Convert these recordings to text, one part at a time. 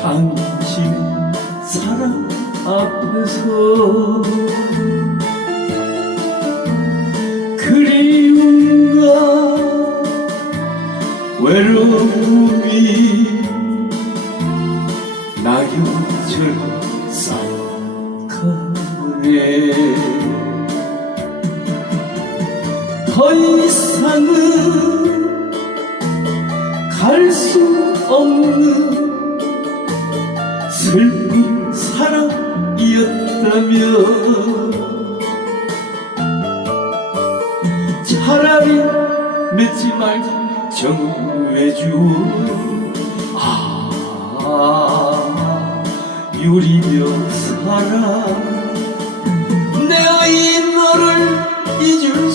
당신 사랑 앞에서 그리움과 외로움이 낙엽처럼 싹가네 더 이상은 갈 수 없는 슬픈 사랑이었다면 차라리 맺지 말자 정해주 아 유리병 사랑 내가 이 너를 잊을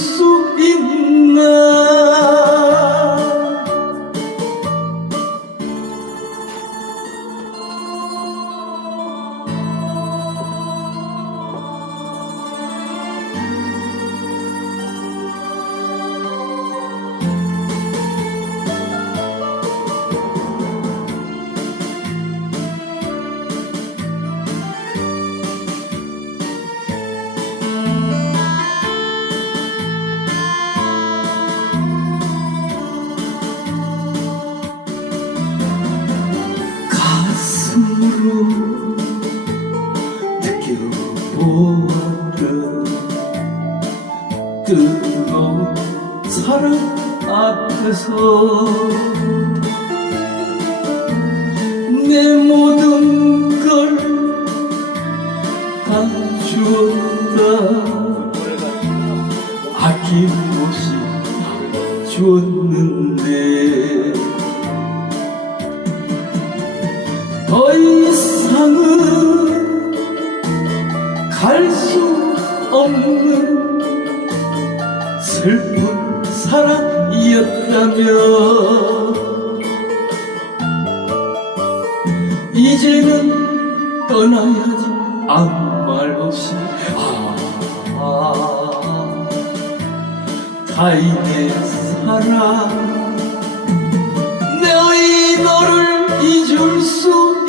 느껴보았던 뜨거운 사랑 앞에서 내 모든 걸 다 주었다. 아낌없이 다 주었는데 슬픈 사랑이었다면 이제는 떠나야지 아무 말 없이. 아, 아 타인의 사랑. 이 너를 잊을 수